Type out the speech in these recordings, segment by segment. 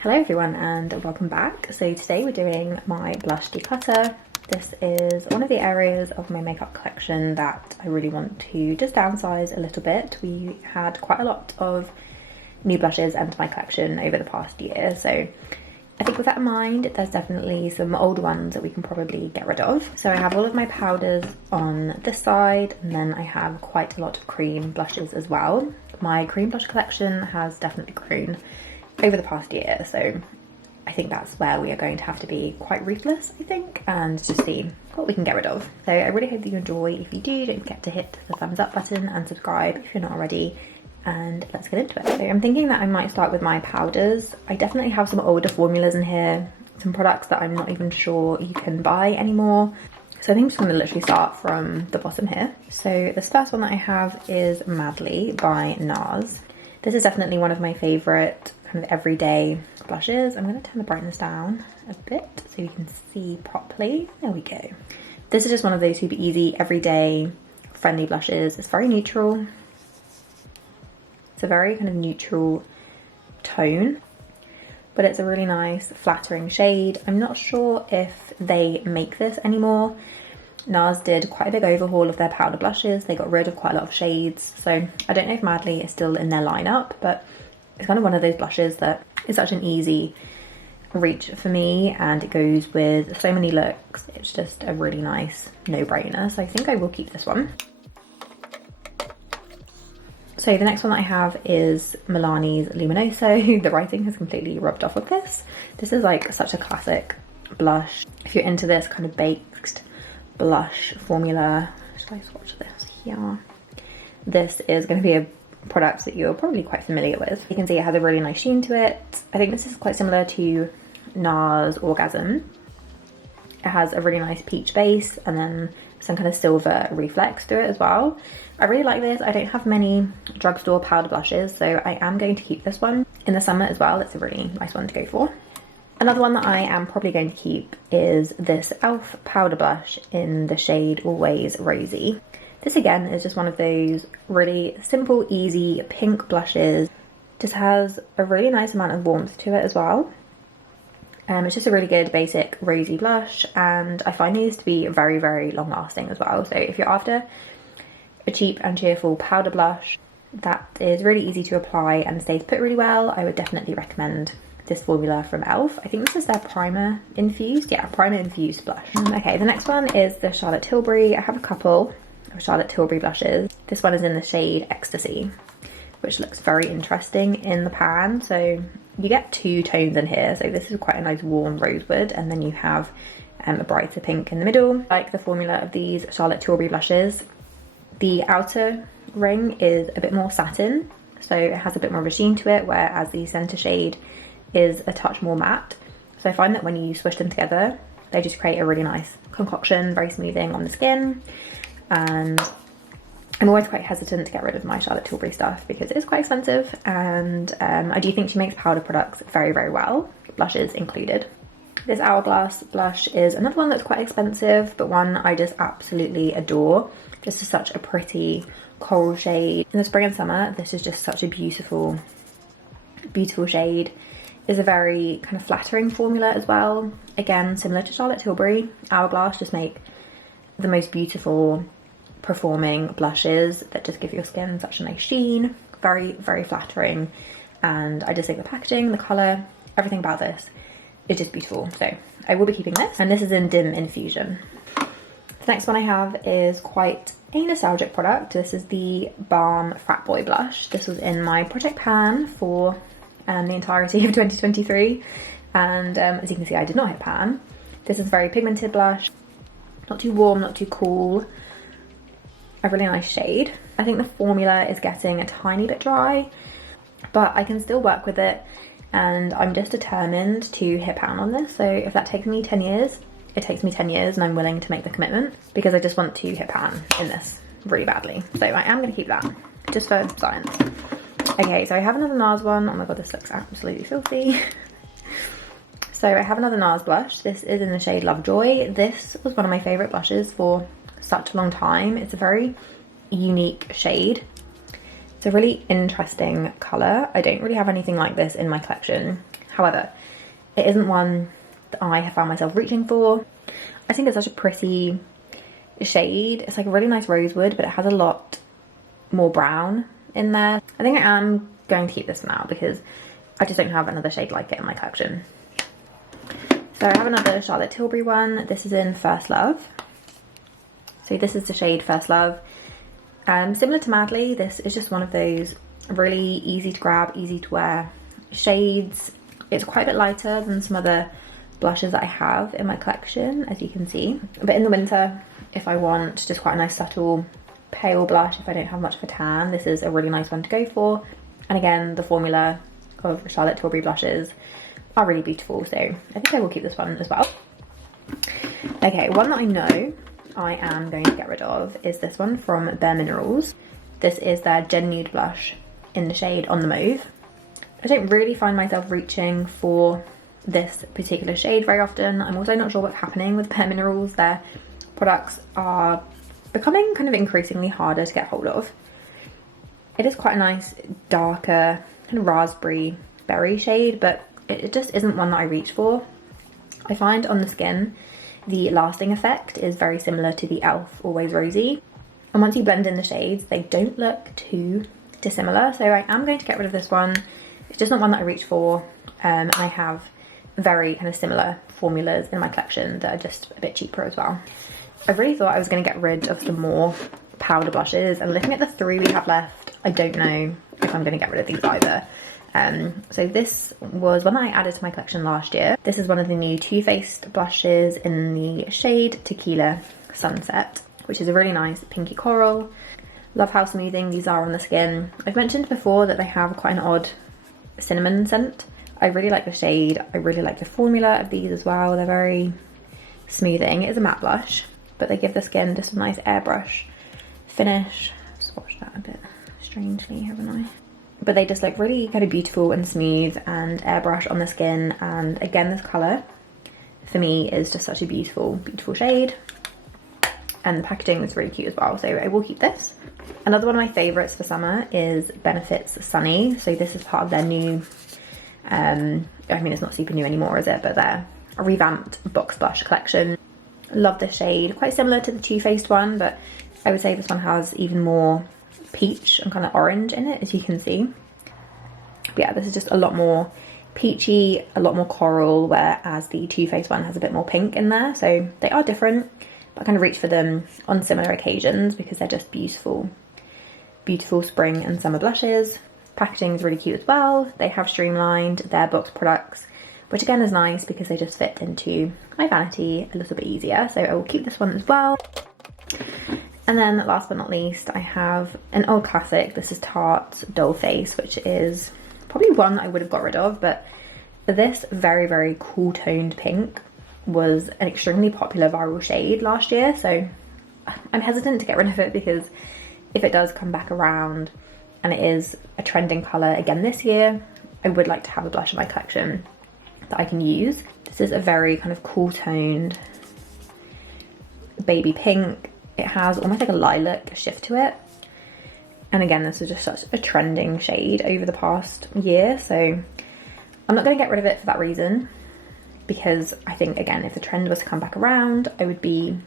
Hello everyone and welcome back. So today we're doing my blush declutter. This is one of the areas of my makeup collection that I really want to just downsize a little bit. We had quite a lot of new blushes enter my collection over the past year, so I think with that in mind there's definitely some old ones that we can probably get rid of. So I have all of my powders on this side, and then I have quite a lot of cream blushes as well. My cream blush collection has definitely grown over the past year, so I think that's where we are going to have to be quite ruthless, I think, and just see what we can get rid of. So I really hope that you enjoy. If you do, don't forget to hit the thumbs up button and subscribe if you're not already, and let's get into it. So I'm thinking that I might start with my powders. I definitely have some older formulas in here, some products that I'm not even sure you can buy anymore. So I think I'm just going to literally start from the bottom here. So this first one that I have is Madly by NARS. This is definitely one of my favourite kind of everyday blushes. I'm going to turn the brightness down a bit so you can see properly. There we go. This is just one of those super easy, everyday, friendly blushes. It's very neutral. It's a very kind of neutral tone, but it's a really nice, flattering shade. I'm not sure if they make this anymore. NARS did quite a big overhaul of their powder blushes. They got rid of quite a lot of shades, so I don't know if Madly is still in their lineup, but it's kind of one of those blushes that is such an easy reach for me, and it goes with so many looks. It's just a really nice no-brainer, so I think I will keep this one. So the next one that I have is Milani's Luminoso. The writing has completely rubbed off of this. This is like such a classic blush. If you're into this kind of baked blush formula, should I swatch this? Yeah. This is going to be a product that you're probably quite familiar with. You can see it has a really nice sheen to it. I think this is quite similar to NARS Orgasm. It has a really nice peach base and then some kind of silver reflex to it as well. I really like this. I don't have many drugstore powder blushes, so I am going to keep this one in the summer as well. It's a really nice one to go for. Another one that I am probably going to keep is this e.l.f. powder blush in the shade Always Rosy. This again is just one of those really simple, easy pink blushes. Just has a really nice amount of warmth to it as well. It's just a really good basic rosy blush, and I find these to be very, very long lasting as well. So if you're after a cheap and cheerful powder blush that is really easy to apply and stays put really well, I would definitely recommend this formula from e.l.f. I think this is their primer infused. Yeah, primer infused blush. Okay, the next one is the Charlotte Tilbury. I have a couple of Charlotte Tilbury blushes. This one is in the shade Ecstasy, which looks very interesting in the pan. So you get two tones in here. So this is quite a nice warm rosewood, and then you have a brighter pink in the middle. Like the formula of these Charlotte Tilbury blushes, the outer ring is a bit more satin, so it has a bit more of a sheen to it, whereas the center shade is a touch more matte. So I find that when you swish them together, they just create a really nice concoction, very smoothing on the skin. And I'm always quite hesitant to get rid of my Charlotte Tilbury stuff because it is quite expensive, and I do think she makes powder products very, very well, blushes included. This Hourglass blush is another one that's quite expensive, but one I just absolutely adore. This is such a pretty coral shade. In the spring and summer, this is just such a beautiful, beautiful shade. Is a very kind of flattering formula as well. Again, similar to Charlotte Tilbury, Hourglass just make the most beautiful performing blushes that just give your skin such a nice sheen. Very, very flattering. And I just think the packaging, the colour, everything about this is just beautiful. So I will be keeping this. And this is in Dim Infusion. The next one I have is quite a nostalgic product. This is the Balm Frat Boy blush. This was in my project pan for the entirety of 2023, and as you can see, I did not hit pan. This is a very pigmented blush, not too warm, not too cool, a really nice shade. I think the formula is getting a tiny bit dry, but I can still work with it, and I'm just determined to hit pan on this. So if that takes me 10 years, it takes me 10 years, and I'm willing to make the commitment because I just want to hit pan in this really badly. So I am going to keep that just for science. Okay, so I have another NARS one. Oh my god, this looks absolutely filthy. So I have another NARS blush. This is in the shade Lovejoy. This was one of my favourite blushes for such a long time. It's a very unique shade. It's a really interesting colour. I don't really have anything like this in my collection. However, it isn't one that I have found myself reaching for. I think it's such a pretty shade. It's like a really nice rosewood, but it has a lot more brown in there. I think I am going to keep this for now because I just don't have another shade like it in my collection. So I have another Charlotte Tilbury one. This is in First Love. So this is the shade First Love. Similar to Madly, this is just one of those really easy to grab, easy to wear shades. It's quite a bit lighter than some other blushes that I have in my collection, as you can see. But in the winter, if I want just quite a nice subtle pale blush, if I don't have much of a tan, this is a really nice one to go for. And again, the formula of Charlotte Tilbury blushes are really beautiful, so I think I will keep this one as well. Okay, one that I know I am going to get rid of is this one from Bare Minerals. This is their Gen Nude blush in the shade On the Mauve. I don't really find myself reaching for this particular shade very often. I'm also not sure what's happening with Bare Minerals. Their products are becoming kind of increasingly harder to get hold of. It is quite a nice darker kind of raspberry berry shade, but it just isn't one that I reach for. I find on the skin the lasting effect is very similar to the e.l.f. Always Rosy, and once you blend in the shades they don't look too dissimilar, so I am going to get rid of this one. It's just not one that I reach for, and I have very kind of similar formulas in my collection that are just a bit cheaper as well. I really thought I was going to get rid of some more powder blushes, and looking at the 3 we have left, I don't know if I'm going to get rid of these either. So this was one that I added to my collection last year. This is one of the new Too Faced blushes in the shade Tequila Sunset, which is a really nice pinky coral. Love how smoothing these are on the skin. I've mentioned before that they have quite an odd cinnamon scent. I really like the shade. I really like the formula of these as well. They're very smoothing. It is a matte blush, but they give the skin just a nice airbrush finish. I've swatched that a bit strangely, haven't I? But they just look really kind of beautiful and smooth and airbrush on the skin. And again, this colour for me is just such a beautiful, beautiful shade. And the packaging is really cute as well, so I will keep this. Another one of my favourites for summer is Benefit's Sunny. So this is part of their new, I mean it's not super new anymore, is it? But their revamped box blush collection. Love this shade, quite similar to the Too Faced one, but I would say this one has even more peach and kind of orange in it, as you can see. But yeah, this is just a lot more peachy, a lot more coral, whereas the Too Faced one has a bit more pink in there. So they are different, but I kind of reach for them on similar occasions because they're just beautiful, beautiful spring and summer blushes. Packaging is really cute as well. They have streamlined their box products, which again is nice because they just fit into my vanity a little bit easier. So I will keep this one as well. And then last but not least, I have an old classic. This is Tarte's Doll Face, which is probably one that I would have got rid of, but this very, very cool toned pink was an extremely popular viral shade last year. So I'm hesitant to get rid of it because if it does come back around and it is a trending colour again this year, I would like to have a blush in my collection that I can use. This is a very kind of cool toned baby pink. It has almost like a lilac shift to it. And again, this is just such a trending shade over the past year. So I'm not going to get rid of it for that reason, because I think, again, if the trend was to come back around, I would be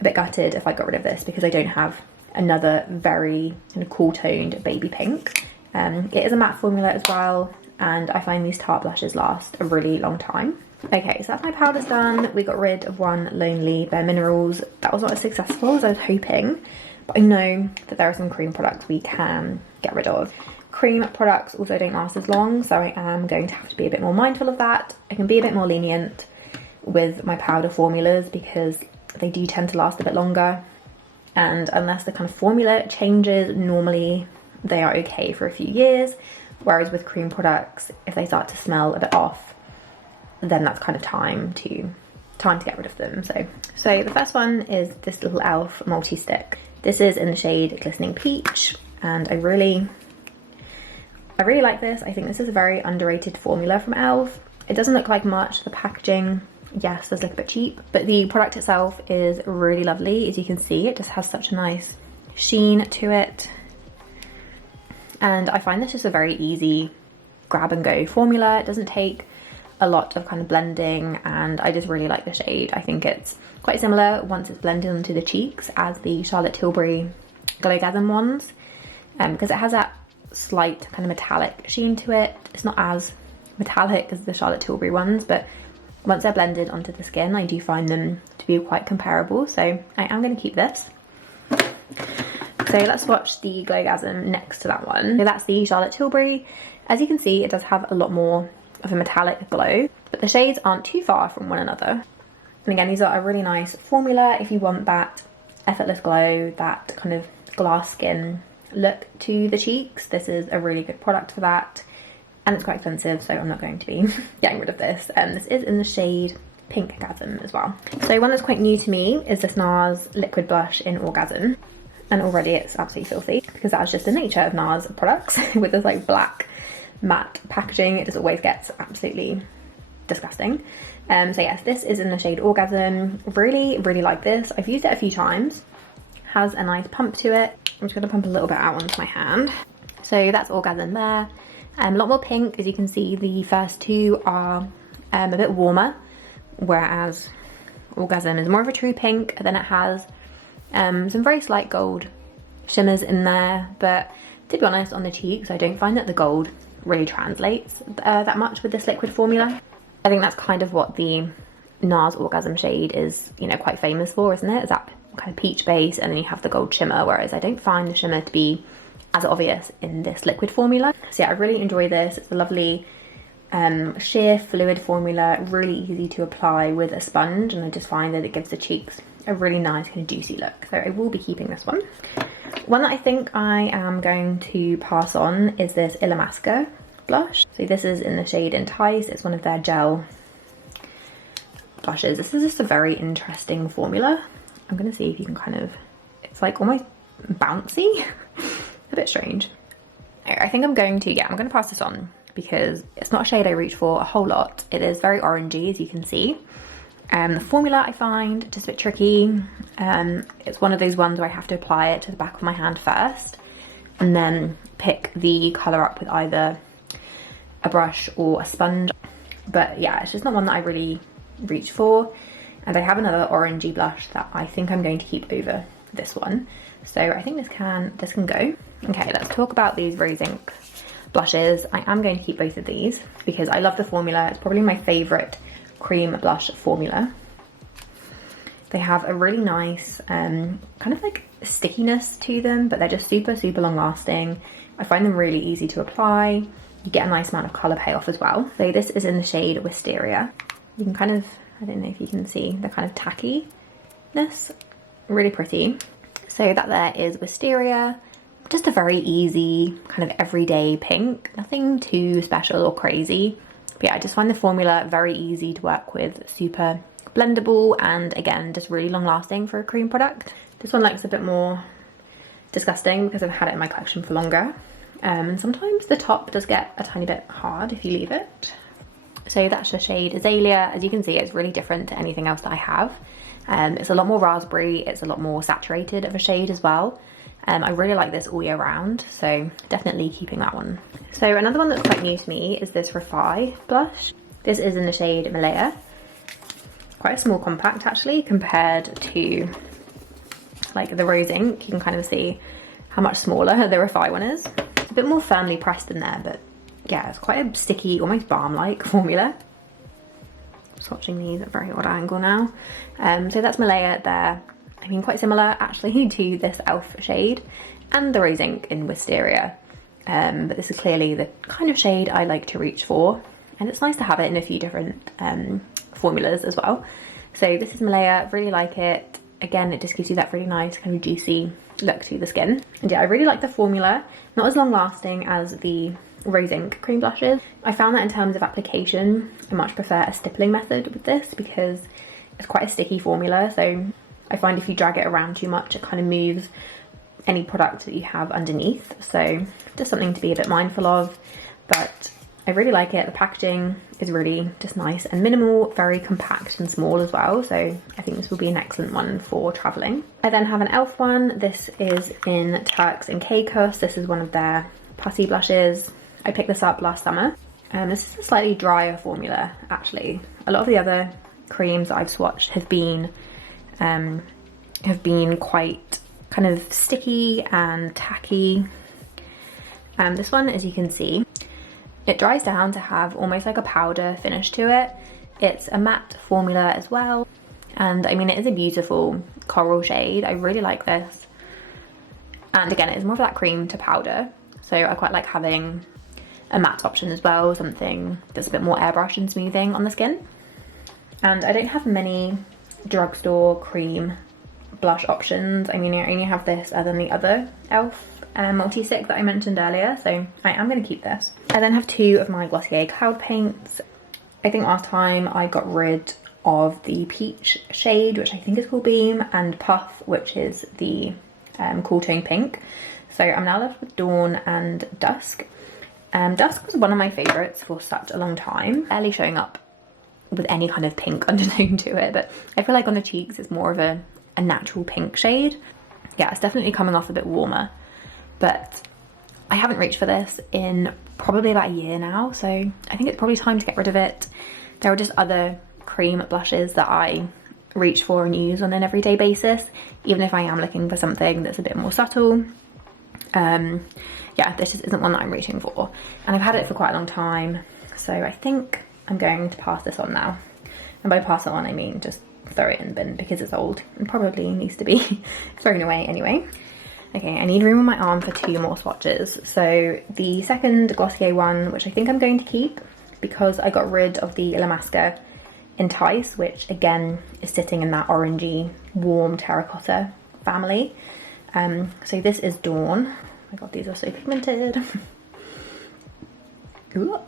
a bit gutted if I got rid of this because I don't have another very kind of cool toned baby pink. It is a matte formula as well, and I find these Tarte blushes last a really long time. Okay, so that's my powders done. We got rid of one Lonely Bare Minerals. That was not as successful as I was hoping, but I know that there are some cream products we can get rid of. Cream products also don't last as long, so I am going to have to be a bit more mindful of that. I can be a bit more lenient with my powder formulas because they do tend to last a bit longer, and unless the kind of formula changes, normally they are okay for a few years, whereas with cream products, if they start to smell a bit off, then that's kind of time to get rid of them. So the first one is this little e.l.f. multi-stick. This is in the shade Glistening Peach, and I really like this. I think this is a very underrated formula from e.l.f. It doesn't look like much. The packaging, yes, does look a bit cheap, but the product itself is really lovely. As you can see, it just has such a nice sheen to it. And I find this just a very easy grab and go formula. It doesn't take a lot of kind of blending, and I just really like the shade. I think it's quite similar once it's blended onto the cheeks as the Charlotte Tilbury Glowgasm ones, because it has that slight kind of metallic sheen to it. It's not as metallic as the Charlotte Tilbury ones, but once they're blended onto the skin, I do find them to be quite comparable. So I am going to keep this. So let's watch the Glowgasm next to that one. So that's the Charlotte Tilbury. As you can see, it does have a lot more of a metallic glow, but the shades aren't too far from one another. And again, these are a really nice formula if you want that effortless glow, that kind of glass skin look to the cheeks. This is a really good product for that, and it's quite expensive, so I'm not going to be getting rid of this. And this is in the shade Pinkgasm as well. So one that's quite new to me is this NARS liquid blush in Orgasm, and already it's absolutely filthy because that's just the nature of NARS products. With this like black matte packaging, it just always gets absolutely disgusting. So yes, this is in the shade Orgasm. Really like this. I've used it a few times. Has a nice pump to it. I'm just going to pump a little bit out onto my hand. So that's Orgasm there. A lot more pink. As you can see, the first two are a bit warmer, whereas Orgasm is more of a true pink. Then it has some very slight gold shimmers in there, but to be honest, on the cheeks I don't find that the gold really translates that much with this liquid formula. I think that's kind of what the NARS Orgasm shade is, you know, quite famous for, isn't it? Is that kind of peach base, and then you have the gold shimmer, whereas I don't find the shimmer to be as obvious in this liquid formula. So yeah, I really enjoy this. It's a lovely sheer fluid formula, really easy to apply with a sponge, and I just find that it gives the cheeks a really nice kind of juicy look. So I will be keeping this one. One that I think I am going to pass on is this Illamasqua blush. So this is in the shade Entice. It's one of their gel blushes. This is just a very interesting formula. I'm gonna see if you can kind of, it's like almost bouncy, a bit strange. I think I'm going to, I'm gonna pass this on because it's not a shade I reach for a whole lot. It is very orangey, as you can see. The formula I find just a bit tricky. It's one of those ones where I have to apply it to the back of my hand first and then pick the colour up with either a brush or a sponge. But yeah, it's just not one that I really reach for. And I have another orangey blush that I think I'm going to keep over this one. So I think this can go. Okay, let's talk about these Rose Inc blushes. I am going to keep both of these because I love the formula. It's probably my favourite cream blush formula. They have a really nice kind of like stickiness to them, but they're just super long lasting. I find them really easy to apply. You get a nice amount of colour payoff as well. So this is in the shade Wisteria. You can kind of, I don't know if you can see the kind of tackiness, really pretty. So that there is Wisteria. Just a very easy kind of everyday pink, nothing too special or crazy. But yeah, I just find the formula very easy to work with, super blendable, and again, just really long lasting for a cream product. This one looks a bit more disgusting because I've had it in my collection for longer. Sometimes the top does get a tiny bit hard if you leave it. So that's the shade Azalea. As you can see, it's really different to anything else that I have. It's a lot more raspberry, it's a lot more saturated of a shade as well. I really like this all year round, so definitely keeping that one. So another one that's quite new to me is this Refi blush. This is in the shade Malaya. Quite a small compact actually compared to like the Rose Inc. You can kind of see how much smaller the Refi one is. It's a bit more firmly pressed in there, but yeah, it's quite a sticky, almost balm-like formula. Swatching these at a very odd angle now. So that's Malaya there. I mean, quite similar actually to this Elf shade and the Rose Inc in Wisteria. But this is clearly the kind of shade I like to reach for. And it's nice to have it in a few different formulas as well. So this is Malaya, really like it. Again, it just gives you that really nice kind of juicy look to the skin. And yeah, I really like the formula. Not as long lasting as the Rose Inc cream blushes. I found that in terms of application, I much prefer a stippling method with this because it's quite a sticky formula. So I find if you drag it around too much, it kind of moves any product that you have underneath. So just something to be a bit mindful of, but I really like it. The packaging is really just nice and minimal, very compact and small as well. So I think this will be an excellent one for traveling. I then have an Elf one. This is in Turks and Caicos. This is one of their pussy blushes. I picked this up last summer. This is a slightly drier formula, actually. A lot of the other creams that I've swatched have been quite kind of sticky and tacky. This one, as you can see, it dries down to have almost like a powder finish to it. It's a matte formula as well, and I mean, it is a beautiful coral shade. I really like this, and again, it's more of that cream to powder, so I quite like having a matte option as well, something that's a bit more airbrush and smoothing on the skin. And I don't have many drugstore cream blush options. I mean, I only have this other than the other e.l.f. multi-stick that I mentioned earlier, so I am going to keep this. I then have two of my Glossier cloud paints. I think last time I got rid of the peach shade, which I think is called Beam, and Puff, which is the cool tone pink. So I'm now left with Dawn and Dusk. Dusk was one of my favourites for such a long time, barely showing up with any kind of pink undertone to it, but I feel like on the cheeks it's more of a natural pink shade. Yeah, it's definitely coming off a bit warmer, but I haven't reached for this in probably about a year now, so I think it's probably time to get rid of it. There are just other cream blushes that I reach for and use on an everyday basis, even if I am looking for something that's a bit more subtle. Yeah, this just isn't one that I'm reaching for, and I've had it for quite a long time, so I think I'm going to pass this on now. And by pass it on, I mean just throw it in the bin because it's old and probably needs to be thrown away anyway. Okay, I need room on my arm for two more swatches. So the second Glossier one, which I think I'm going to keep because I got rid of the Illamasqua Entice, which again is sitting in that orangey warm terracotta family. So this is Dawn. Oh my god, these are so pigmented. Ooh.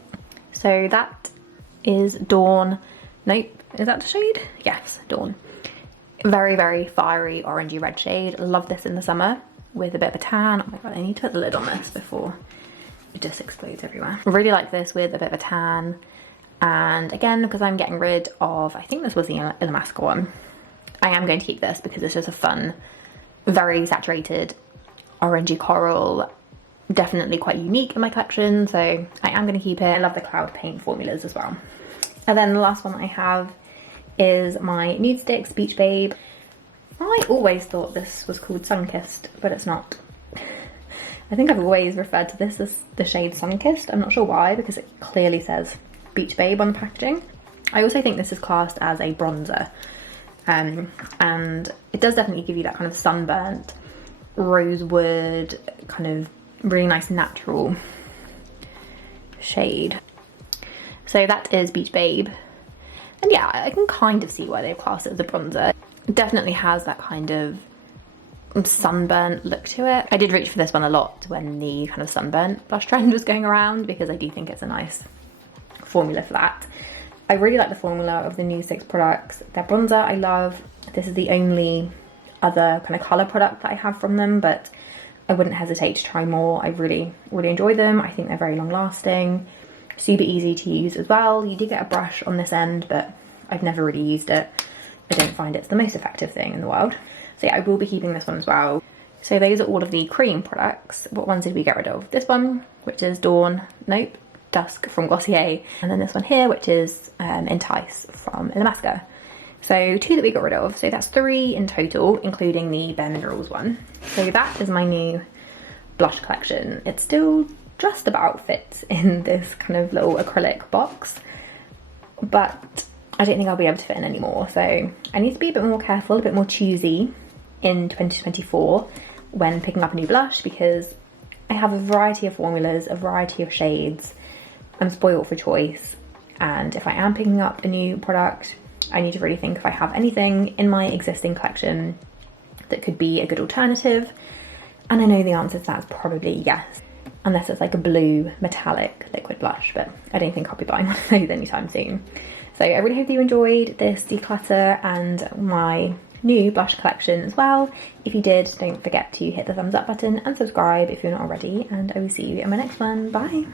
So that is Dawn. Nope, is that the shade? Yes, Dawn. Very, very fiery orangey red shade. Love this in the summer with a bit of a tan. Oh my god, I need to put the lid on this before it just explodes everywhere. Really like this with a bit of a tan. And again, because I'm getting rid of, I think this was the Illamasqua one, I am going to keep this because it's just a fun, very saturated orangey coral. Definitely quite unique in my collection, so I am going to keep it. I love the cloud paint formulas as well. And then the last one I have is my Nude Sticks Beach Babe. I always thought this was called Sunkissed, but it's not. I think I've always referred to this as the shade Sunkissed. I'm not sure why, because it clearly says Beach Babe on the packaging. I also think this is classed as a bronzer, and it does definitely give you that kind of sunburnt, rosewood, kind of really nice natural shade. So that is Beach Babe. And yeah, I can kind of see why they've classed it as a bronzer. It definitely has that kind of sunburnt look to it. I did reach for this one a lot when the kind of sunburnt blush trend was going around because I do think it's a nice formula for that. I really like the formula of the Nude Sticks products. Their bronzer I love. This is the only other kind of colour product that I have from them, but I wouldn't hesitate to try more. I really, really enjoy them. I think they're very long lasting, super easy to use as well. You do get a brush on this end, but I've never really used it. I don't find it's the most effective thing in the world. So yeah, I will be keeping this one as well. So those are all of the cream products. What ones did we get rid of? This one, which is Dawn, nope, Dusk from Glossier, and then this one here, which is Entice from Illamasqua. So two that we got rid of, so that's 3 in total, including the Bare Minerals one. So that is my new blush collection. It still just about fits in this kind of little acrylic box, but I don't think I'll be able to fit in any more. So I need to be a bit more careful, a bit more choosy in 2024 when picking up a new blush, because I have a variety of formulas, a variety of shades. I'm spoiled for choice, and if I am picking up a new product, I need to really think if I have anything in my existing collection that could be a good alternative. And I know the answer to that is probably yes, unless it's like a blue metallic liquid blush, but I don't think I'll be buying one of those anytime soon. So I really hope you enjoyed this declutter and my new blush collection as well. If you did, don't forget to hit the thumbs up button and subscribe if you're not already, and I will see you in my next one. Bye!